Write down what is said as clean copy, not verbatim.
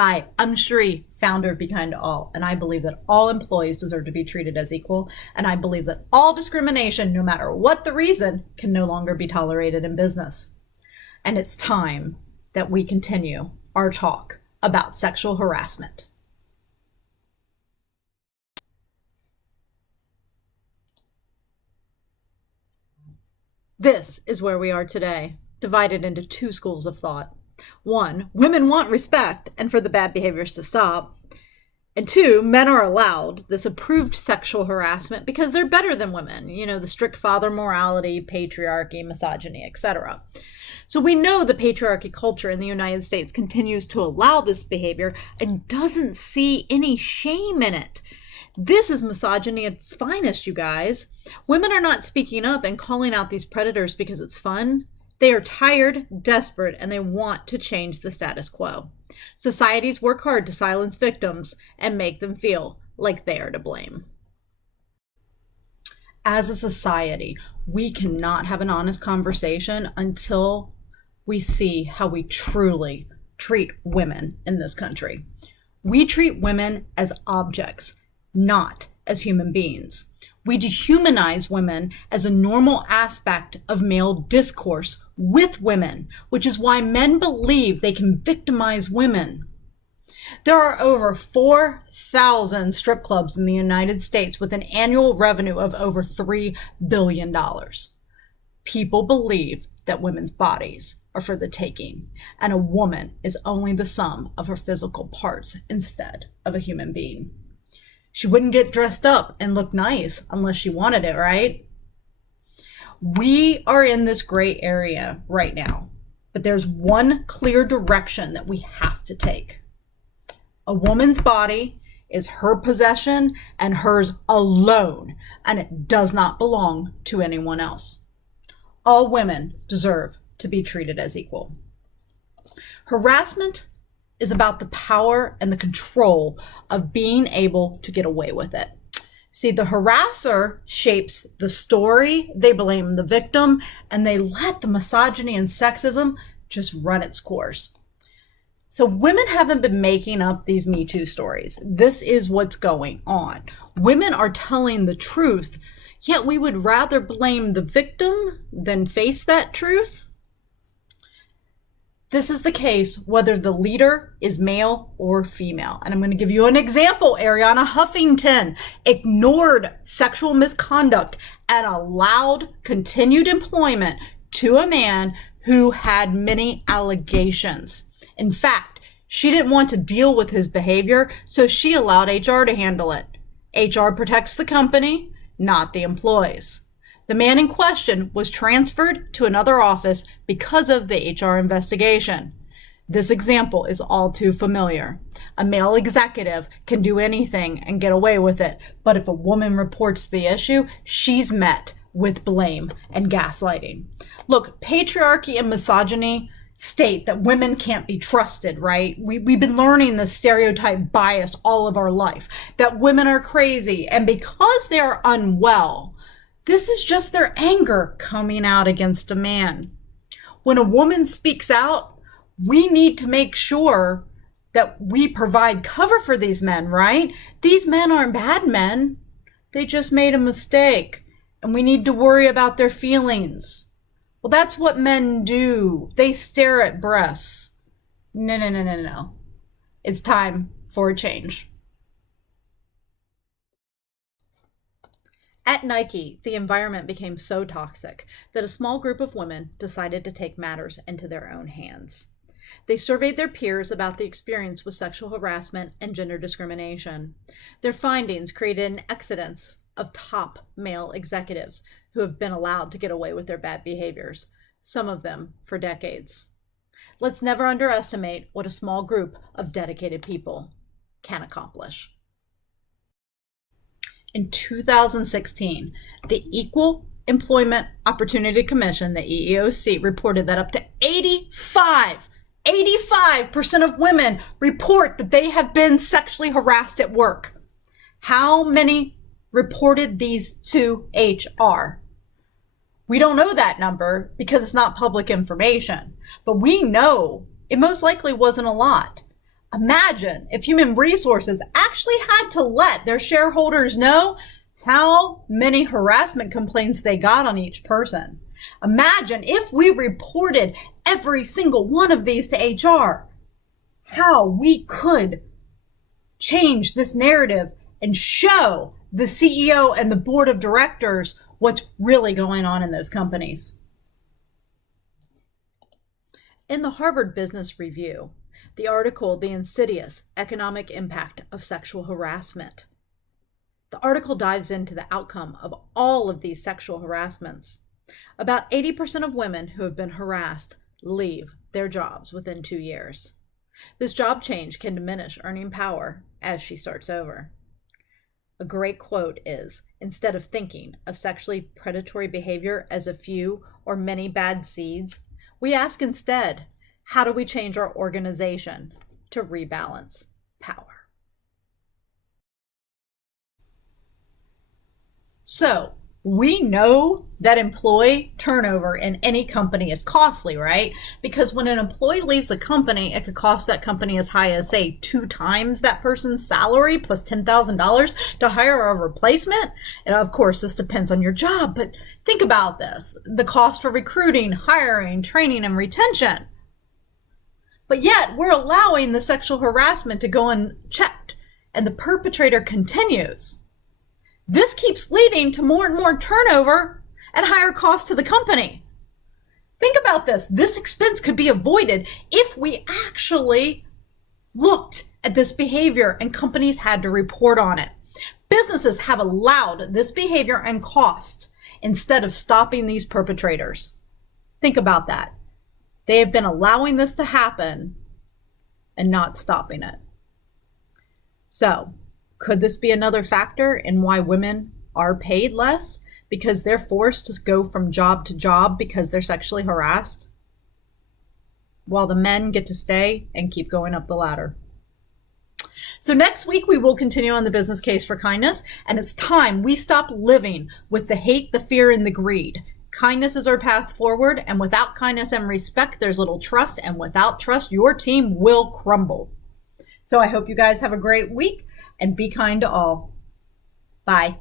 Hi, I'm Sheree, founder of Be Kind to All, and I believe that all employees deserve to be treated as equal, and I believe that all discrimination, no matter what the reason, can no longer be tolerated in business. And it's time that we continue our talk about sexual harassment. This is where we are today, divided into two schools of thought. One, women want respect and for the bad behaviors to stop. And two, men are allowed this approved sexual harassment because they're better than women. You know, the strict father morality, patriarchy, misogyny, etc. So we know the patriarchy culture in the United States continues to allow this behavior and doesn't see any shame in it. This is misogyny at its finest, you guys. Women are not speaking up and calling out these predators because it's fun. They are tired, desperate, and they want to change the status quo. Societies work hard to silence victims and make them feel like they are to blame. As a society, we cannot have an honest conversation until we see how we truly treat women in this country. We treat women as objects, not as human beings. We dehumanize women as a normal aspect of male discourse with women, which is why men believe they can victimize women. There are over 4,000 strip clubs in the United States with an annual revenue of over $3 billion. People believe that women's bodies are for the taking, and a woman is only the sum of her physical parts instead of a human being. She wouldn't get dressed up and look nice unless she wanted it, right? We are in this gray area right now, but there's one clear direction that we have to take. A woman's body is her possession and hers alone, and it does not belong to anyone else. All women deserve to be treated as equal. Harassment is about the power and the control of being able to get away with it. See, the harasser shapes the story, they blame the victim, and they let the misogyny and sexism just run its course. So women haven't been making up these Me Too stories. This is what's going on. Women are telling the truth, yet we would rather blame the victim than face that truth. This is the case whether the leader is male or female. And I'm going to give you an example. Ariana Huffington ignored sexual misconduct and allowed continued employment to a man who had many allegations. In fact, she didn't want to deal with his behavior, so she allowed HR to handle it. HR protects the company, not the employees. The man in question was transferred to another office because of the HR investigation. This example is all too familiar. A male executive can do anything and get away with it, but if a woman reports the issue, she's met with blame and gaslighting. Look, patriarchy and misogyny state that women can't be trusted, right? We've been learning this stereotype bias all of our life, that women are crazy, and because they are unwell, this is just their anger coming out against a man. When a woman speaks out, we need to make sure that we provide cover for these men, right? These men aren't bad men. They just made a mistake, and we need to worry about their feelings. Well, that's what men do. They stare at breasts. No. It's time for a change. At Nike, the environment became so toxic that a small group of women decided to take matters into their own hands. They surveyed their peers about the experience with sexual harassment and gender discrimination. Their findings created an exodus of top male executives who have been allowed to get away with their bad behaviors, some of them for decades. Let's never underestimate what a small group of dedicated people can accomplish. In 2016, the Equal Employment Opportunity Commission, the EEOC, reported that up to 85% of women report that they have been sexually harassed at work. How many reported these to HR? We don't know that number because it's not public information, but we know it most likely wasn't a lot. Imagine if human resources actually had to let their shareholders know how many harassment complaints they got on each person. Imagine if we reported every single one of these to HR, how we could change this narrative and show the CEO and the board of directors what's really going on in those companies. In the Harvard Business Review, the article, The Insidious Economic Impact of Sexual Harassment. The article dives into the outcome of all of these sexual harassments. About 80% of women who have been harassed leave their jobs within 2 years. This job change can diminish earning power as she starts over. A great quote is, instead of thinking of sexually predatory behavior as a few or many bad seeds, we ask instead, how do we change our organization to rebalance power? So, we know that employee turnover in any company is costly, right? Because when an employee leaves a company, it could cost that company as high as, say, 2 times that person's salary plus $10,000 to hire a replacement. And of course, this depends on your job, but think about this. The cost for recruiting, hiring, training, and retention. But yet, we're allowing the sexual harassment to go unchecked, and the perpetrator continues. This keeps leading to more and more turnover and higher costs to the company. Think about this. This expense could be avoided if we actually looked at this behavior and companies had to report on it. Businesses have allowed this behavior and cost instead of stopping these perpetrators. Think about that. They have been allowing this to happen and not stopping it. So, could this be another factor in why women are paid less because they're forced to go from job to job because they're sexually harassed, while the men get to stay and keep going up the ladder? So next week, we will continue on the business case for kindness, and it's time we stop living with the hate, the fear, and the greed. Kindness is our path forward, and without kindness and respect, there's little trust, and without trust, your team will crumble. So I hope you guys have a great week, and be kind to all. Bye.